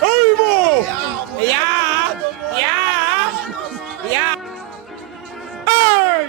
Hey, Mo! Yeah! Hey!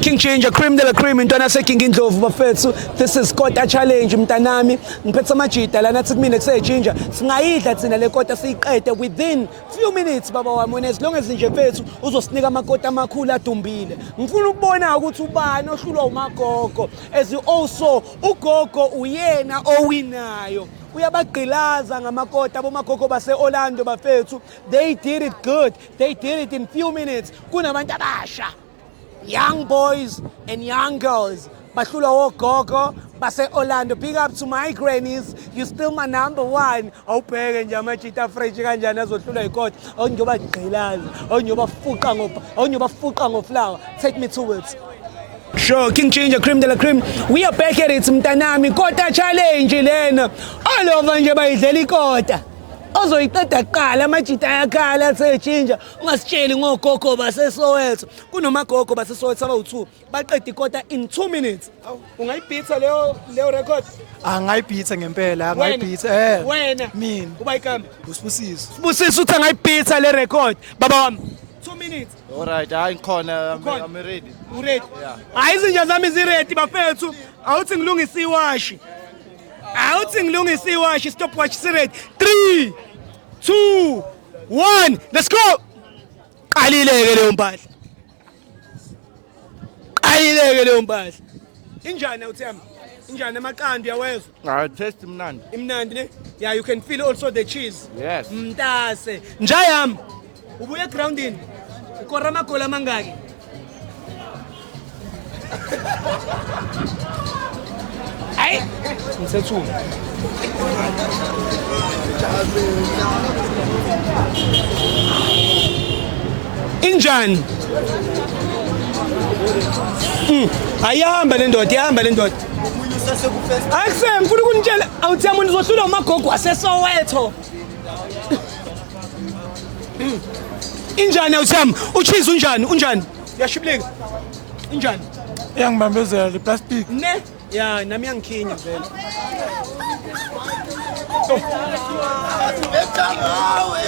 King Ginger, cream de la cream, intwana seking indlovu bafethu. This is Kota challenge mntanami. Ngiphethe amajita lana athi kumina kuse Ginger. Singayidla thina le kota siyiqede within few minutes baba wami, as long as nje mfethu uzosinika amakota amakhulu adumbile. Ngifuna ukubona ukuthi ubani ohlulwa umagogo. As you also ugogo uyena owinayo. Uyabagqilaza ngamakota abomagogo base Orlando bafethu. They did it good. They did it in few minutes. Kunabantu abasha. Young boys and young girls. Bahlula wogogo base Orlando. Big up to my grannies. You still my number one. Awubheke nje amajita fresh kanjani azohlula ikota. Awunjoba gqilaza. Awunjoba fuqa ngoflower. Take me to it. Sure, King Ginger, cream de la cream. We are back at it, mtanami. Kota challenge lena. All over nje bayidlela ikota. Ozoyiqeda kuqala amajita ayakhala athe Ginger. Ungasitsheli ngogogo base Soweto. Kunomagogo base Soweto abawu2. Baqeda ikota in 2 minutes. Ungayibhitha leyo record? Angayibhitha ngempela, angayibhitha. Wena. Mina. Kuba ikambi. Usibusiso. Sibusisa uthi angayibhitha le record. Baba wami. 2 minutes. All right, I'm ready. You ready? Yeah. Hayi izinja zami zi-ready bafethu. Awuthi ngilungise iwashi. Stopwatch si-ready. 3, 2, 1. Let's go. Qalileke leyo mpahla. Injani awuthami? Injani amaqanda uyawezwa? Taste mnandi. Imnandi ne? Yeah, you can feel also the cheese. Yes. Mntase. Njayami. Ubuye groundini. Ukora amagoli amangaki? Hayi, ngithethu. Injani? Ayihamba le ndoda. Akusem ngifuna ukunitshela awuthi umuntu uzohlula umagogo waseSoweto. Injani awuthami? Ucheese unjani? Uyashibileka. Injani? Iyangibambezela le plastic. Ne? Ya, nami yangikhinya vele.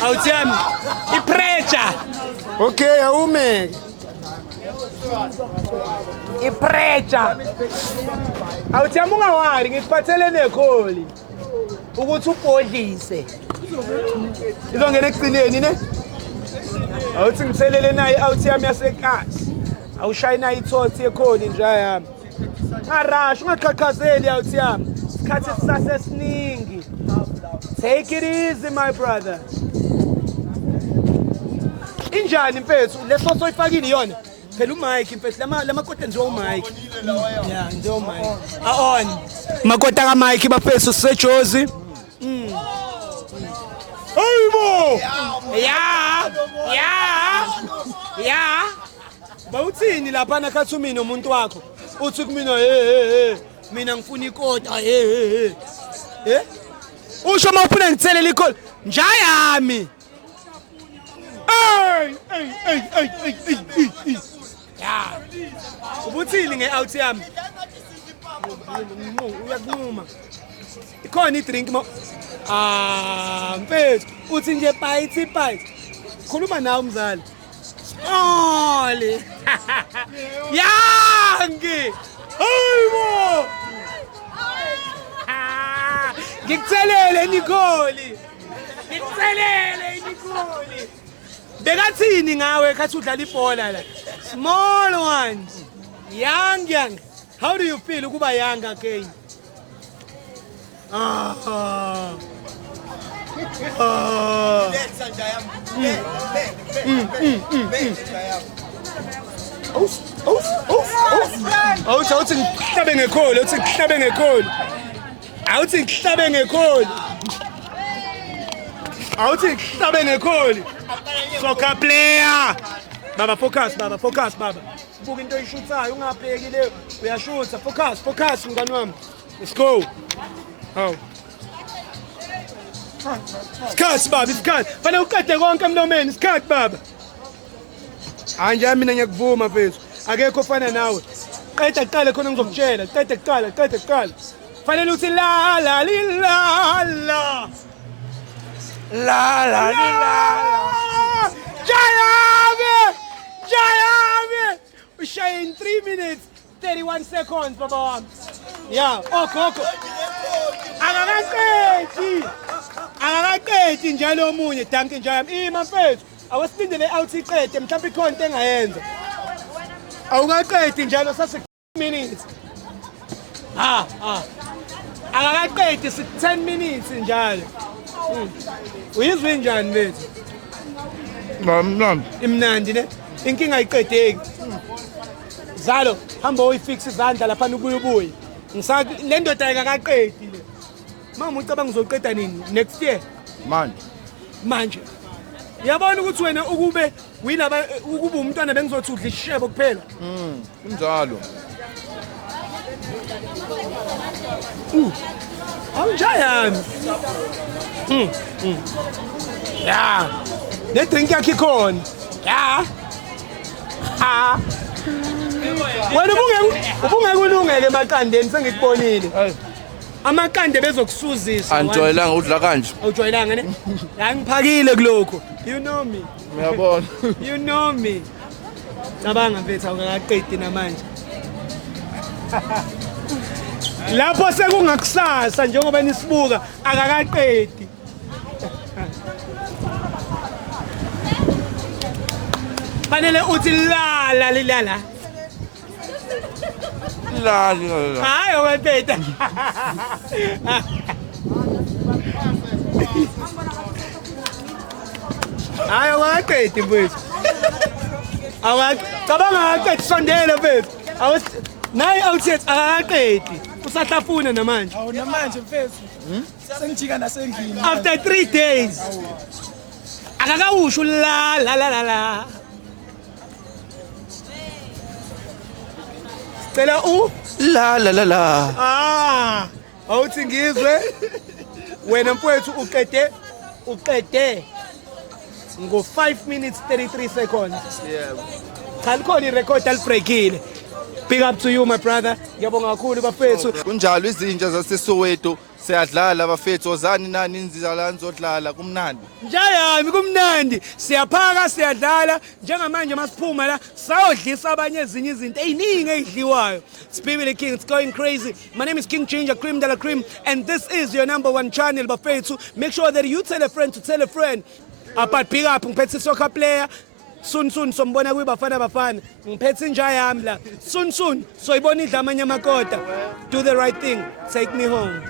Awuthami. Ipressure. Okay, awume. Ipressure. Awuthami ungawari ngikuphathele nekholi. Ukuthi ubhodlise. Izongena ekugcineni ne? Awuthi ngithelele naye out yami yasekasi. Awushayina ithothi ekholi nje yami. Ngarash ungaqhaqhazeli out yami. Isikhathi sisasesiningi. Take it easy my brother. Injani mfethu leso soyifakile yona. Phela uMike mfethu lamakota nje uMike. Yeah, nje uMike. On. Makota kaMike bafethu sisejozi. Hey Mo! Yeah. Bawuthini lapha nakhathi mina umuntu wakho. Uthi kumina mina ngifuna ikota Usho mawufuna ngitselela ikhola njayami. Hey. Yeah. Ubuthini nge-out yami? Uyakunquma. Ikhona i-drink mfethu uthi nje bite. Khuluma nawe mzali. Oli. Yangi. Hayibo. Ngikuthelele Nicole. Bekathini ngawe khathi udlala ibhola la? Small ones. Young. How do you feel ukuba young again? Awuthi ngihlabe ngekholi. Soccer player. Baba focus baba. Buka into oyishuthayo ungabheki le uyashutha. Focus mngani wami. Let's go. Oh. Isikhathi baba, Fanele uqede konke emnomeni, isikhathi baba. Anje mina ngiyakuvuma mfethu. Akekho ofana nawe. Qeda kuqala khona ngizokutshela. Qeda kuqala. fanele uthi la la li la la La la li la. Jayami ushaye in 3 minutes 31 seconds baba wami yeah gogo akakaqedi njalo omunye danke njalo ima mfethu awasindele out iqede mhlawumbe ikhona into engayenza awukaqedi njalo sase minutes akakaqedi 10 minutes njalo uyizwe njani bethu imnandi ne inkinga ayiqedeki Zalo hamba uyifix izandla lapha ubuye ngisaki le ndoda ayikaqedi le mama ucabanga uzoqeda nini next year manje yabona ukuthi wena ukube uyilaba ukuba umntwana bengizothi udla ishebo kuphela Kunjalo. awujayami ya le drink yakhe ikhona ya wena ubungekulungeke emaqandeni sengikubonile amaqande bezokusuzisa Anjoyelanga udla kanje. awujwayelanga ne ya ngiphakile kuloko you know me Ngiyabona. you know me cabanga mfethu awukaqedi namanje lapho sekungakusasa njengoba nisibuka akakaqedi fanele uthi la la la la La la. hayi oweteta hayi awaqedi mfethu cabanga akaqedi sondela mfethu naye outset akaqedi usahlafuna namanje Awu namanje mfethu. Sengijika nasendlini. after 3 days akakawusho la la la la la cela La la la la. awuthi ngizwe wena mfowethu uqede ngo 5 minutes 33 seconds Yeah. khalikhona irecord alibreakile big up to you my brother ngiyabonga kakhulu bafethu Kunjalo izinja zaseSoweto siyadlala bafethu ozani nani inzizalana zodlala kumnandi. njayami kumnandi siyaphaka siyadlala njengamanje masiphuma la sayodlisa abanye ezinye izinto eziningi ezidliwayo Spibile King it's going crazy my name is King Ginger Cream de la Cream and this is your #1 channel bafethu make sure that you tell a friend to tell a friend but big up ngiphethe soccer player soon sombona kuyibafana ngiphethe inja yami la soon soyibona idla amanye amakota do the right thing take me home